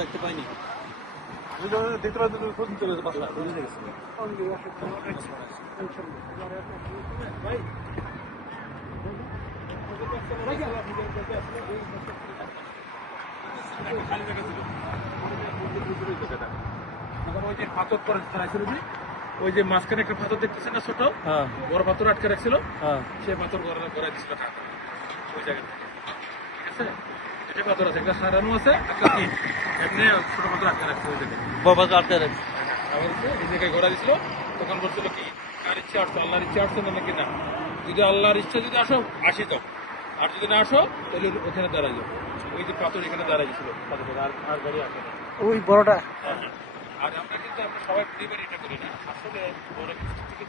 দেখতে পাইনি দেখতে ওই যে পাথর করে ওই যে মাঝখানে একটা পাথর দেখতেছে না ছোট বড় পাথর আটকে রাখছিল সে পাথর গড়াই দিছিল ওই জায়গায় ঠিক আছে এটা পাথর আছে একটা সারানো আছে একটা কি এমনি ছোট পাথর আটকে রাখছে ওই জায়গায় বড় পাথর আটকে রাখছে এই জায়গায় গড়া দিছিল তখন বলছিল কি কার ইচ্ছা আসতো আল্লাহর ইচ্ছা আসতো না নাকি না যদি আল্লাহর ইচ্ছা যদি আসো আসি তো আর যদি না আসো তাহলে ওখানে দাঁড়াই যাবো ওই যে পাথর এখানে দাঁড়াই গেছিল আর গাড়ি আসে না ওই বড়টা আর আমরা কিন্তু আমরা সবাই পরিবার এটা করি না আসলে বড় কিছু